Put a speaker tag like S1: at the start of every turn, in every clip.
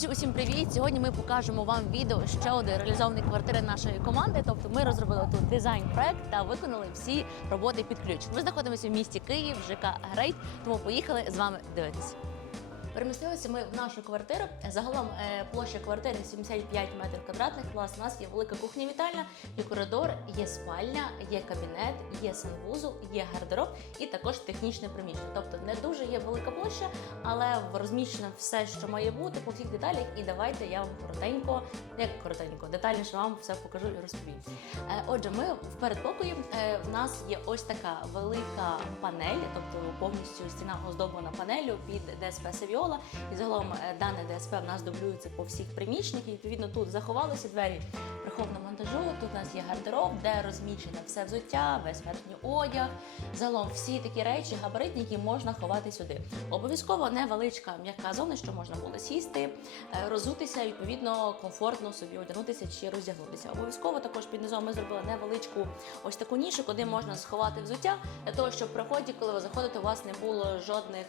S1: Друзі, усім привіт! Сьогодні ми покажемо вам відео ще один реалізованої квартири нашої команди. Тобто ми розробили тут дизайн-проект та виконали всі роботи під ключ. Ми знаходимося в місті Київ, ЖК Грейт, тому поїхали з вами дивитися. Перемістилися ми в нашу квартиру. Загалом е, площа квартири 75 метрів квадратних. Власне, у нас є велика кухня вітальня, є коридор, є спальня, є кабінет, є санвузол, є гардероб і також технічне приміщення. Тобто не дуже є велика площа, але розміщено все, що має бути по всіх деталях. І давайте я вам коротенько, як коротенько, детальніше вам все покажу і розповім. Е, Отже, ми в передпокої е, в нас є ось така велика панель, тобто повністю стіна оздоблена панелью під ДСП Севіола. І загалом е, дане ДСП в нас дублюється по всіх приміщеннях. І відповідно тут заховалися двері прихованого монтажу. Тут у нас є гардероб, де розміщене все взуття, весь верхній одяг. Загалом всі такі речі, габаритні, які можна ховати сюди. Обов'язково невеличка м'яка зона, що можна було сісти, е, розутися, відповідно, комфортно собі одягнутися чи роздягнутися. Обов'язково також під низом ми зробили невеличку ось таку нішу, куди можна сховати взуття, для того, щоб при вході, коли ви заходите, у вас не було жодних.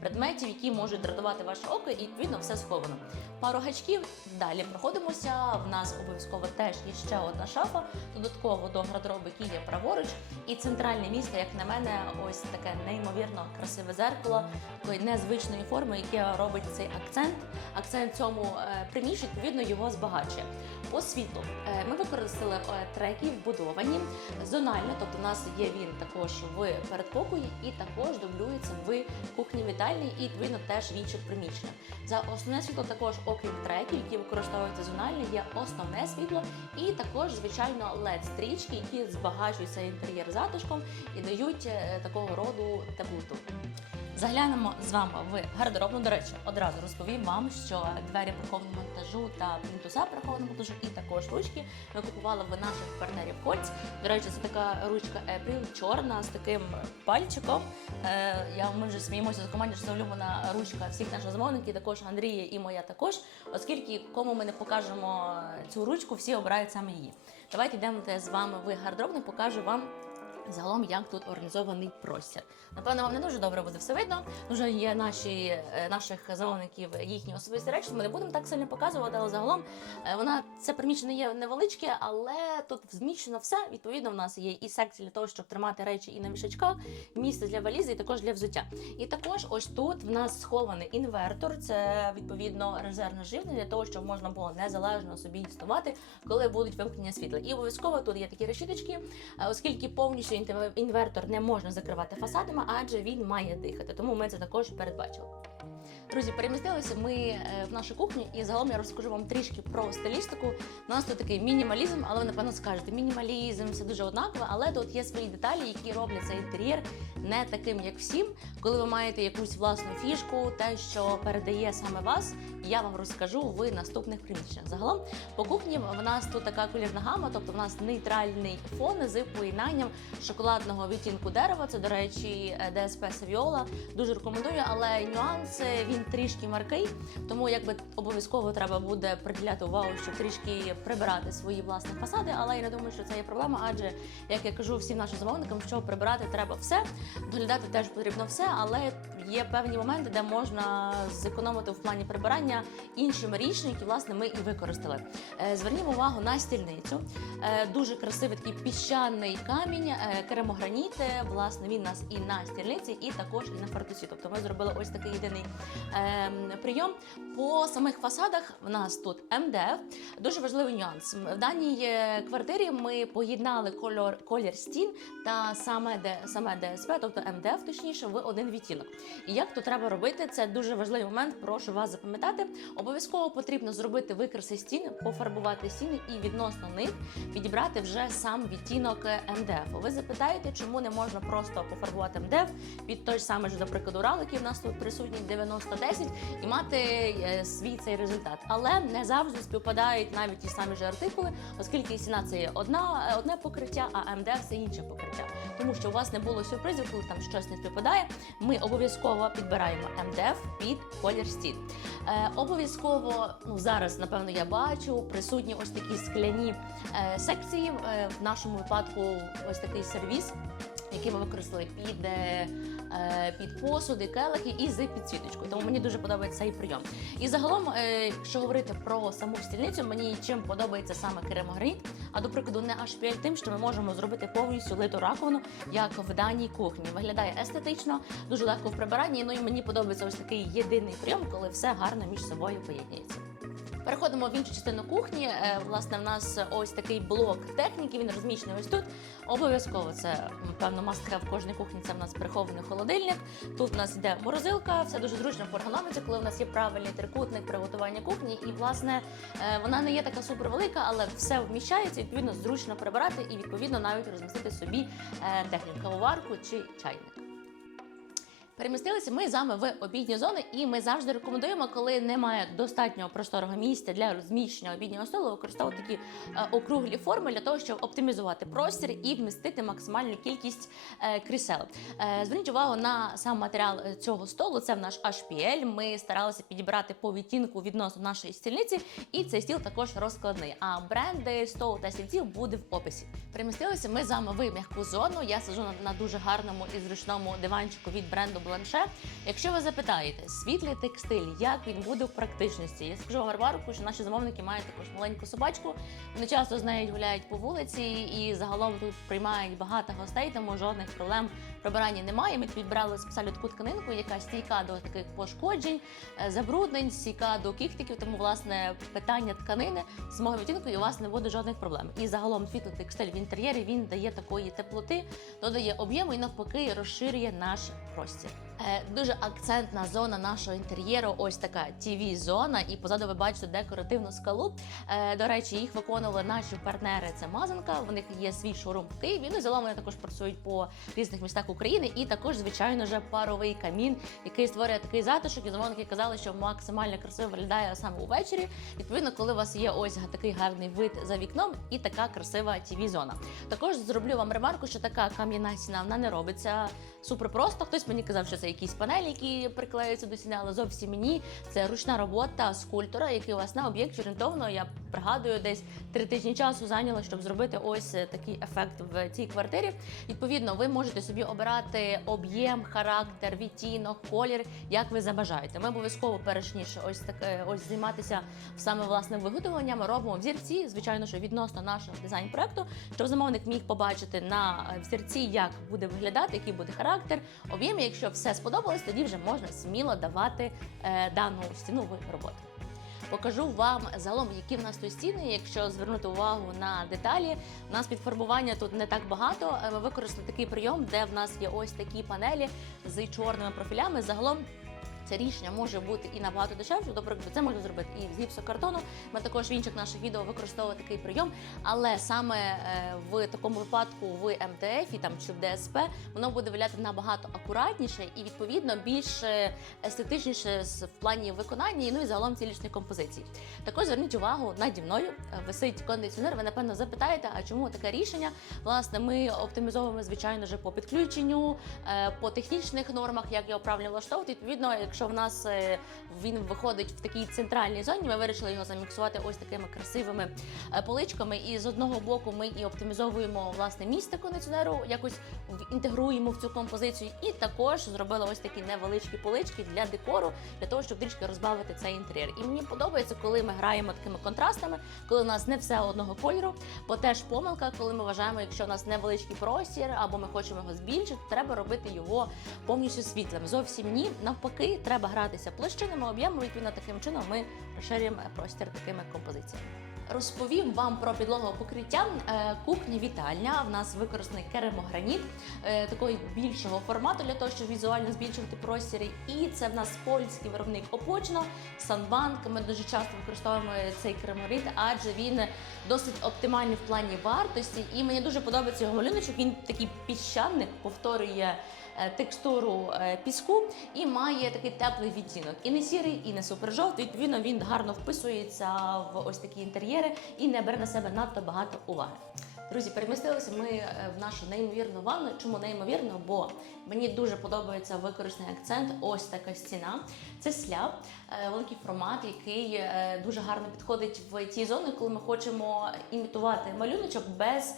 S1: Предметів, які можуть дратувати ваше око, і відповідно все сховано. Пару гачків. Далі проходимося. В нас обов'язково теж є ще одна шафа, додатково до гардеробу, який є праворуч. І центральне місце, як на мене, ось таке неймовірно красиве зеркало, такої незвичної форми, яке робить цей акцент. Акцент цьому е, приміщенню, відповідно, його збагачує. По світлу Е, ми використали е, треки вбудовані зонально, тобто в нас є він також в передпокої і також дублюється в кухні вітальні і відповідно теж в інших приміщеннях. За основне світло також, окрім треків, які використовуються зонально, є основне світло і також, звичайно, led стрічки, які збагачують цей інтер'єр затишком і дають е, такого роду теплоту. Заглянемо з вами в гардеробну. До речі, одразу розповім вам, що двері прихованого монтажу та плінтуса прихованого монтажу, і також ручки ми купували в наших партнерів Кольц. До речі, це така ручка April, чорна з таким пальчиком. Е, я ми вже сміємося за команді, що це улюблена ручка всіх наших замовників, також Андрія і моя також. Оскільки кому ми не покажемо цю ручку, всі обирають саме її. Давайте йдемо з вами в гардеробну, покажу вам. Загалом, як тут організований простір. Напевно, вам не дуже добре буде все видно. Дуже є наші е, наших замовників їхні особисті речі. Ми не будемо так сильно показувати, але загалом е, вона це приміщення є невеличке, але тут зміщено все. Відповідно, в нас є і секція для того, щоб тримати речі і на мішечках, місце для валізи, і також для взуття. І також ось тут в нас схований інвертор. Це відповідно резервне живлення для того, щоб можна було незалежно собі інстувати, коли будуть вимкнення світла. І обов'язково тут є такі решіточки, е, оскільки повністю інтер- інвертор не можна закривати фасадами, адже він має дихати. Тому ми це також передбачили. Друзі, перемістилися ми е, в нашу кухню, і загалом я розкажу вам трішки про стилістику. У нас тут такий мінімалізм, але ви напевно скажете, мінімалізм, все дуже однакове, але тут є свої деталі, які роблять цей інтер'єр не таким, як всім. Коли ви маєте якусь власну фішку, те, що передає саме вас, я вам розкажу в наступних приміщеннях. Загалом по кухні в нас тут така колірна гама, тобто в нас нейтральний фон з поєднанням шоколадного відтінку дерева. Це, до речі, ДСП Савіола. Дуже рекомендую, але нюанс е, він трішки маркий, тому якби обов'язково треба буде приділяти увагу, щоб трішки прибирати свої власні фасади. Але я не думаю, що це є проблема, адже як я кажу всім нашим замовникам, що прибирати треба все, доглядати теж потрібно все, але є певні моменти, де можна зекономити в плані прибирання іншими рішеннями, які власне ми і використали. Е, Звернімо увагу на стільницю. Е, Дуже красивий такий піщаний камінь, е, керамограніт. Власне, він нас і на стільниці, і також і на фартусі. Тобто ми зробили ось такий єдиний прийом. По самих фасадах в нас тут МДФ. Дуже важливий нюанс. В даній е, квартирі ми поєднали кольор, колір стін та саме, де, саме ДСП, тобто МДФ, точніше, в один відтінок. І як то треба робити, це дуже важливий момент. Прошу вас запам'ятати. Обов'язково потрібно зробити викраси стін, пофарбувати стіни і відносно них підібрати вже сам відтінок е, МДФ. Ви запитаєте, чому не можна просто пофарбувати МДФ під той ж самий, наприклад, Урал, який в нас тут присутній 90-10, і мати е, свій цей результат. Але не завжди співпадають навіть ті самі ж артикули, оскільки стіна це є одна, е, одне покриття, а МДФ це інше покриття. Тому що у вас не було сюрпризів, коли там щось не співпадає. Ми обов'язково підбираємо МДФ під колір стін. Е, обов'язково, ну зараз, напевно, я бачу присутні ось такі скляні е, секції. Е, в нашому випадку ось такий сервіс, який ми використали під е, під посуди, келихи і з підсвіточкою. Тому мені дуже подобається цей прийом. І загалом, е, якщо говорити про саму стільницю, мені чим подобається саме керамограніт, а до прикладу не HPL тим, що ми можемо зробити повністю литу раковину, як в даній кухні. Виглядає естетично, дуже легко в прибиранні. Ну і мені подобається ось такий єдиний прийом, коли все гарно між собою поєднується. Переходимо в іншу частину кухні. Е, Власне, в нас ось такий блок техніки. Він розміщений ось тут. Обов'язково це певно маска в кожній кухні. Це в нас прихований холодильник. Тут в нас йде морозилка. Все дуже зручно в ергономіці, коли в нас є правильний трикутник приготування кухні. І власне е, вона не є така супервелика, але все вміщається. Відповідно, зручно прибирати і відповідно навіть розмістити собі е, техніку кавоварку чи чайник. Перемістилися ми з вами в обідні зони, і ми завжди рекомендуємо, коли немає достатнього просторого місця для розміщення обіднього столу, використовувати такі е, округлі форми для того, щоб оптимізувати простір і вмістити максимальну кількість е, крісел. Е, зверніть увагу на сам матеріал цього столу. Це в наш HPL. Ми старалися підібрати по відтінку відносно нашої стільниці, і цей стіл також розкладний. А бренди столу та стільців буде в описі. Перемістилися ми з вами в м'яку зону. Я сиджу на, на дуже гарному і зручному диванчику від бренду Бланше. Якщо ви запитаєте, світлий текстиль, як він буде в практичності, я скажу Варварку, що наші замовники мають також маленьку собачку. Вони часто з нею гуляють по вулиці і загалом тут приймають багато гостей, тому жодних проблем в прибиранні немає. Ми підбирали спеціальну таку тканинку, яка стійка до таких пошкоджень, е, забруднень, стійка до кіхтиків. Тому власне питання тканини з мого відтінку і у вас не буде жодних проблем. І загалом світлий текстиль в інтер'єрі він дає такої теплоти, додає об'єму і навпаки розширює наш простір. Е, Дуже акцентна зона нашого інтер'єру. Ось така tv зона і позаду ви бачите декоративну скалу. Е, До речі, їх виконували наші партнери. Це Мазанка. В них є свій шоурум в Києві. Ну загалом вони також працюють по різних містах України. І також, звичайно, вже паровий камін, який створює такий затишок. І замовники казали, що максимально красиво виглядає саме увечері. Відповідно, коли у вас є ось такий гарний вид за вікном і така красива tv зона. Також зроблю вам ремарку, що така кам'яна стіна вона не робиться супер просто. Хтось мені казав, що це якісь панелі, які приклеюються до стіни, але зовсім ні. Це ручна робота скульптора, який на об'єкті орієнтовно. Я пригадую, десь три тижні часу зайняло, щоб зробити ось такий ефект в цій квартирі. Відповідно, ви можете собі обирати об'єм, характер, відтінок, колір, як ви забажаєте. Ми обов'язково перш ніж ось так е, ось займатися саме власним виготовленням. Робимо взірці, звичайно, що відносно нашого дизайн проекту, щоб замовник міг побачити на е, взірці, як буде виглядати, який буде характер, об'єм. Якщо все сподобалось, тоді вже можна сміло давати е, дану стіну в роботу. Покажу вам загалом, які в нас тут стіни. Якщо звернути увагу на деталі, у нас підфарбування тут не так багато. Е, Ми використали такий прийом, де в нас є ось такі панелі з чорними профілями. Загалом. Це рішення може бути і набагато дешевше. До прикладу, це можна зробити і з гіпсокартону. Ми також в інших наших відео використовували такий прийом. Але саме е, в такому випадку в МТФ і там чи в ДСП воно буде виглядати набагато акуратніше і відповідно більш е, естетичніше в плані виконання, ну і загалом цілісної композиції. Також зверніть увагу наді мною е, висить кондиціонер. Ви напевно запитаєте, а чому таке рішення? Власне, ми оптимізовуємо звичайно ж по підключенню, по технічних нормах, як його правильно влаштовувати. Відповідно, якщо в нас е, він виходить в такій центральній зоні, ми вирішили його заміксувати ось такими красивими е, поличками. І з одного боку ми і оптимізовуємо власне місце кондиціонеру, якось інтегруємо в цю композицію, і також зробили ось такі невеличкі полички для декору, для того, щоб трішки розбавити цей інтер'єр. І мені подобається, коли ми граємо такими контрастами, коли у нас не все одного кольору, бо теж помилка, коли ми вважаємо, якщо у нас невеличкий простір або ми хочемо його збільшити, треба робити його повністю світлим. Зовсім ні, навпаки, треба гратися площинами об'єму. Відповідно, таким чином ми розширюємо простір такими композиціями. Розповім вам про підлогове покриття. Е, Кухня вітальня. В нас використаний керамограніт е, такого більшого формату для того, щоб візуально збільшувати простір. І це в нас польський виробник Опочно, Санбанк. Ми дуже часто використовуємо цей керамограніт, адже він досить оптимальний в плані вартості. І мені дуже подобається його малюночок. Він такий піщаник, повторює е, текстуру піску і має такий теплий відтінок. І не сірий, і не супержовтий. Відповідно, він гарно вписується в ось такі інтер'єри і не бере на себе надто багато уваги. Друзі, перемістилися ми е, в нашу неймовірну ванну. Чому неймовірно? Бо мені дуже подобається використаний акцент. Ось така стіна. Це сляп, е, великий формат, який е, дуже гарно підходить в ті зони, коли ми хочемо імітувати малюночок без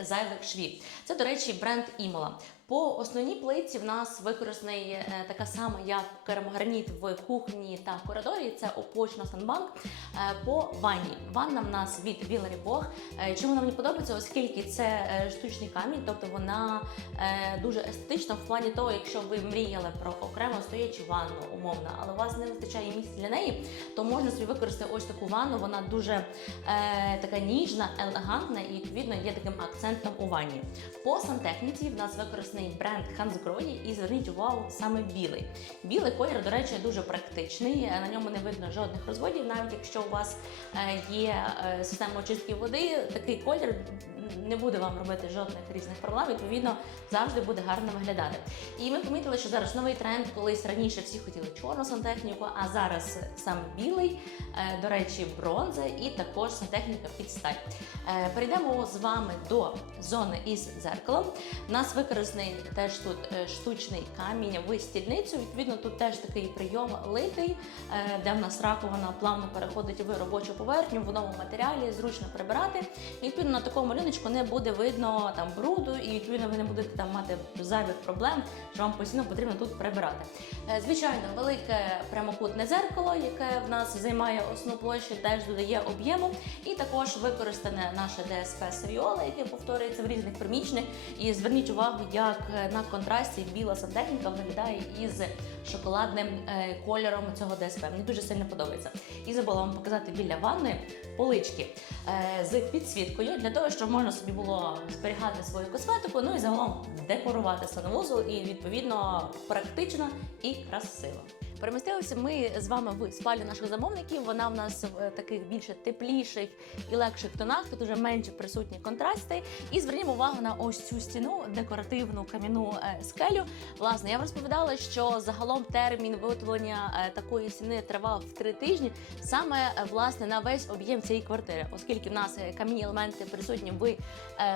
S1: зайвих швів. Це, до речі, бренд Імола. По основній плитці в нас використаний е, така сама, як керамограніт в кухні та коридорі. Це опочна санбанк. Е, по ванні. Ванна в нас від Вілері Бог. Е, чому вона мені подобається? Оскільки це штучний камінь, тобто вона дуже естетична в плані того, якщо ви мріяли про окремо стоячу ванну, умовно, але у вас не вистачає місця для неї, то можна собі використати ось таку ванну. Вона дуже така ніжна, елегантна і відповідно є таким акцентом у ванні. По сантехніці в нас використаний бренд Hansgrohe і зверніть увагу саме білий. Білий колір, до речі, дуже практичний. е, На ньому не видно жодних розводів, навіть якщо у вас е, є е, система очистки води, такий колір не буде вам робити жодних різних проблем. Відповідно, завжди буде гарно виглядати. І ми помітили, що зараз новий тренд, колись раніше всі хотіли чорну сантехніку, а зараз саме білий, до речі, бронза і також сантехніка під сталь. Перейдемо з вами до зони із дзеркалом. У нас використаний теж тут е, штучний камінь в стільницю. Відповідно, тут теж такий прийом литий, е, де в нас раковина плавно переходить в робочу поверхню в новому матеріалі, зручно прибирати. І, відповідно, на такому малюночку не буде видно там бруду, і відповідно ви не будете там мати зайвих проблем, що вам постійно потрібно тут прибирати. Е, Звичайно, велике прямокутне зеркало, яке в нас займає основну площу, теж додає об'єму. І також використане наше ДСП Серіола, яке повторюється в різних приміщеннях. І зверніть увагу, як е, на контрасті біла сантехніка виглядає із шоколадним е, кольором цього ДСП. Мені дуже сильно подобається. І забула вам показати біля ванни полички е, з підсвіткою для того, щоб можна собі було зберігати свою косметику, ну і загалом декорувати санвузол і відповідно практично і красиво. Перемістилися ми з вами в спальню наших замовників. Вона в нас в таких більше тепліших і легших тонах. Тут уже менше присутні контрасти. І звернімо увагу на ось цю стіну, декоративну кам'яну е, скелю. Власне, я вам розповідала, що загалом термін виготовлення е, такої стіни тривав три тижні, саме е, власне на весь об'єм цієї квартири, оскільки в нас кам'яні елементи присутні в,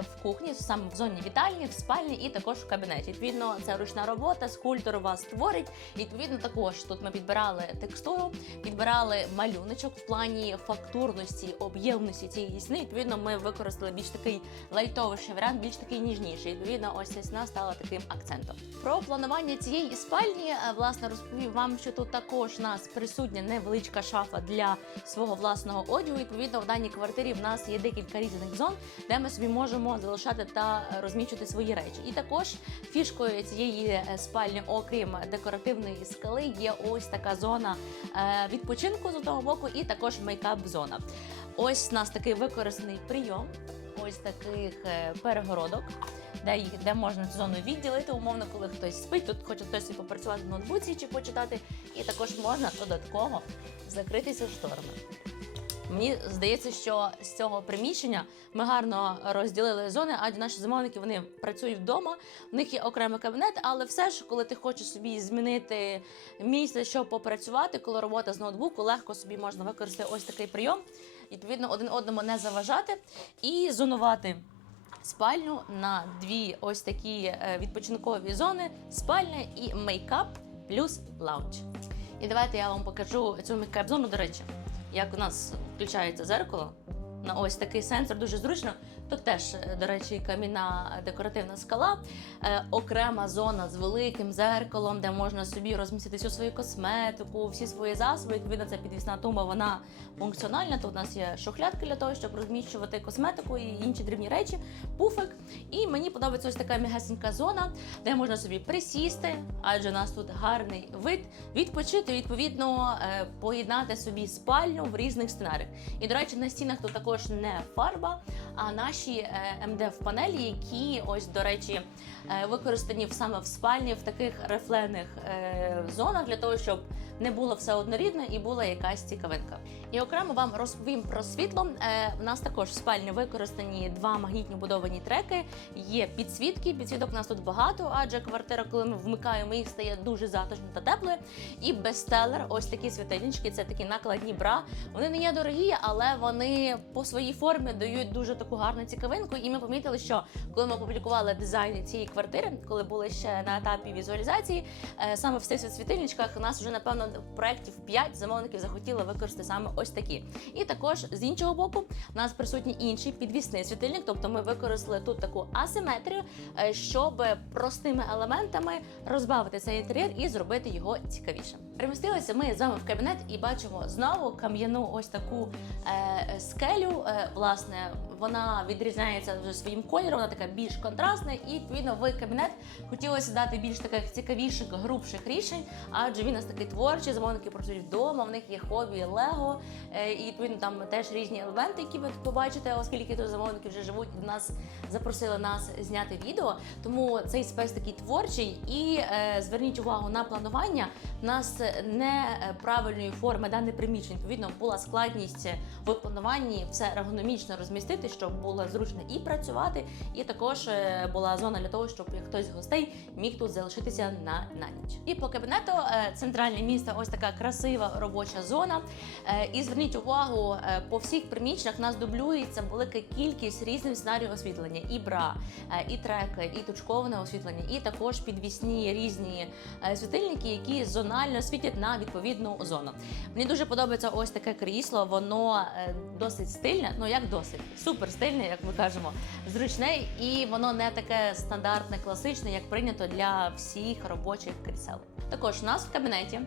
S1: в кухні, саме в зоні вітальні, в спальні і також в кабінеті. Відповідно, це ручна робота, скульптор вас створить. Відповідно, також тут ми підбирали текстуру, підбирали малюночок в плані фактурності, об'ємності цієї стіни. Відповідно, ми використали більш такий лайтовіший варіант, більш такий ніжніший. Відповідно, ось ця стіна стала таким акцентом. Про планування цієї спальні е, власне розповів вам, що тут також у нас присутня невеличка шафа для свого власного одягу. Відповідно, в даній квартирі в нас є декілька різних зон, де ми собі можемо залишати та розміщувати свої речі. І також фішкою цієї е, спальні, окрім декоративної скали, є ось така зона е, відпочинку з одного боку, і також мейкап-зона. Ось у нас такий використаний прийом, ось таких е, перегородок. Де де можна цю зону відділити, умовно, коли хтось спить, тут хоче хтось попрацювати в ноутбуці чи почитати, і також можна додатково закритися шторами. Мені здається, що з цього приміщення ми гарно розділили зони, адже наші замовники вони працюють вдома. В них є окремий кабінет, але все ж, коли ти хочеш собі змінити місце, щоб попрацювати, коли робота з ноутбуку, легко собі можна використати ось такий прийом. Відповідно, один одному не заважати і зонувати спальню на дві ось такі е, відпочинкові зони: спальня і мейкап плюс лаунж. І давайте я вам покажу цю мейкап-зону. До речі, як у нас включається зеркало на ось такий сенсор, дуже зручно. Тут теж, е, до речі, камінна декоративна скала, е, окрема зона з великим зеркалом, де можна собі розмістити всю свою косметику, всі свої засоби. Відповідно, це підвісна тумба, вона функціональна. Тут у нас є шухлядки для того, щоб розміщувати косметику і інші дрібні речі, пуфик. І мені подобається ось така м'ягесенька зона, де можна собі присісти, адже у нас тут гарний вид, відпочити, відповідно, е, поєднати собі спальню в різних сценаріях. І, до речі, на стінах тут також не фарба, а наші МДФ панелі, які ось, до речі, е, використані саме в спальні в таких рефлених е, зонах для того, щоб не було все однорідно і була якась цікавинка. І окремо вам розповім про світло. Е, У нас також в спальні використані два магнітні будовані треки. Є підсвітки. Підсвіток у нас тут багато, адже квартира, коли ми вмикаємо їх, стає дуже затишно та теплою. І бестселер, ось такі світильнички, це такі накладні бра. Вони не є дорогі, але вони по своїй формі дають дуже таку гарну цікавинку, і ми помітили, що коли ми опублікували дизайн цієї квартири, коли були ще на етапі візуалізації, е, саме в цих світильничках у нас вже напевно проєктів 5 замовників захотіли використати саме ось такі. І також з іншого боку, у нас присутній інший підвісний світильник, тобто ми використали тут таку асиметрію, е, щоб простими елементами розбавити цей інтер'єр і зробити його цікавішим. Перемістилися ми з вами в кабінет і бачимо знову кам'яну ось таку е, скелю. Е, власне, вона відрізняється вже своїм кольором, вона така більш контрастна, і відповідно в кабінет хотілося дати більш таких цікавіших, грубших рішень, адже він у нас такий творчий, замовники працюють вдома, в них є хобі Лего, е, і відповідно там теж різні елементи, які ви побачите, оскільки тут замовники вже живуть і нас запросили нас зняти відео. Тому цей спец такий творчий. І е, зверніть увагу на планування. Нас не правильної форми дане приміщення. Відповідно, була складність в плануванні все ергономічно розмістити, щоб було зручно і працювати, і також е, була зона для того, щоб хтось з гостей міг тут залишитися на, на ніч. І по кабінету е, центральне місце, ось така красива робоча зона. Е, І зверніть увагу, е, по всіх приміщеннях нас дублюється велика кількість різних сценаріїв освітлення: і бра, е, і треки, і точковане освітлення, і також підвісні різні е, світильники, які зонально світять на відповідну зону. Мені дуже подобається ось таке крісло. Воно е, досить стильне. Ну як досить супер стильне, як ми кажемо, зручне, і воно не таке стандартне, класичне, як прийнято для всіх робочих крісел. Також у нас в кабінеті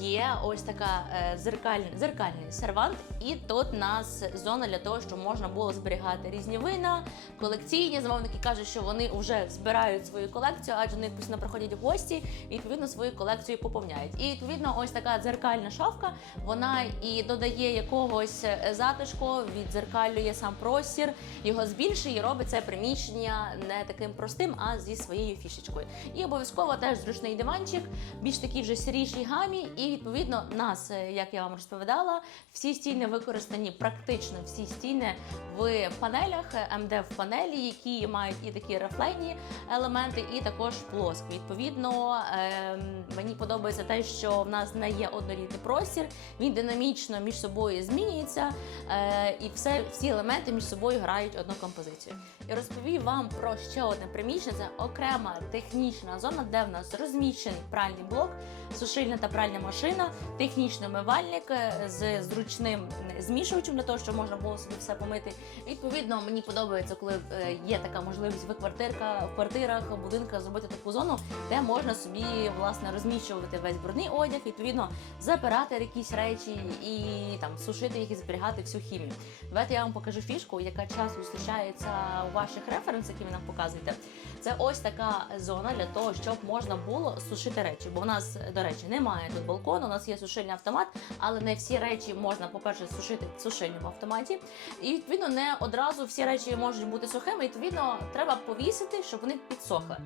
S1: є ось така е, зеркальний, зеркальний сервант, і тут у нас зона для того, щоб можна було зберігати різні вина, колекційні. Замовники кажуть, що вони вже збирають свою колекцію, адже вони постійно приходять гості і відповідно свою колекцію поповняють. І відповідно, ось така дзеркальна шафка, вона і додає якогось е, затишку, віддзеркалює сам простір, його збільшує і робить це приміщення не таким простим, а зі своєю фішечкою. І обов'язково теж зручний диванчик, більш такий вже сірішій гамі. І відповідно нас, е, як я вам розповідала, всі стіни використані практично всі стіни в панелях е, МДФ панелі, які мають і такі рефлейні елементи, і також плоскі. Відповідно, ем, мені подобається те, що в нас не є однорідний простір, він динамічно між собою змінюється, е, і все всі елементи між собою грають одну композицію. І розповім вам про ще одне приміщення. Це окрема технічна зона, де в нас розміщений пральний блок, сушильна та пральна машина, технічний умивальник е, з зручним змішувачем для того, щоб можна було собі все помити. Відповідно, мені подобається, коли е, є така можливість в квартирка в квартирах, будинках зробити таку зону, де можна собі власне розміщувати весь брудний одяг, відповідно забирати якісь речі і там сушити їх і зберігати всю хімію. Давайте я вам покажу фішку, яка часто зустрічається у ваших референсах, які ви нам показуєте. Це ось така зона для того, щоб можна було сушити речі. Бо у нас, до речі, немає тут балкону, у нас є сушильний автомат, але не всі речі можна, по-перше, сушити в сушильному автоматі. І відповідно не одразу всі речі можуть бути сухими. Відповідно, треба повісити, щоб вони підсохли.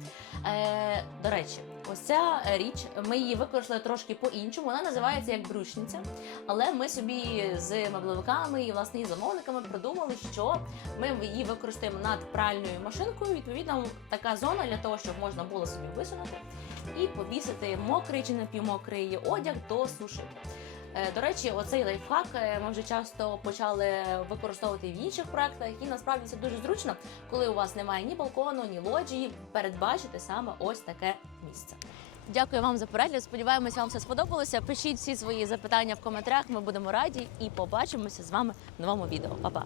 S1: Е, до речі, ось ця річ, ми її використали трошки по-іншому. Вона називається як брючниця. Але ми собі з меблевиками і власне і замовниками придумали, що ми її використаємо над пральною машинкою. Відповідно, така зона для того, щоб можна було собі висунути і повісити мокрий чи напівмокрий одяг до сушити. Е, До речі, оцей лайфхак е, ми вже часто почали використовувати в інших проектах, і насправді це дуже зручно, коли у вас немає ні балкону, ні лоджії, передбачити саме ось таке місце. Дякую вам за перегляд. Сподіваємося, вам все сподобалося. Пишіть всі свої запитання в коментарях. Ми будемо раді і побачимося з вами в новому відео. Па-па!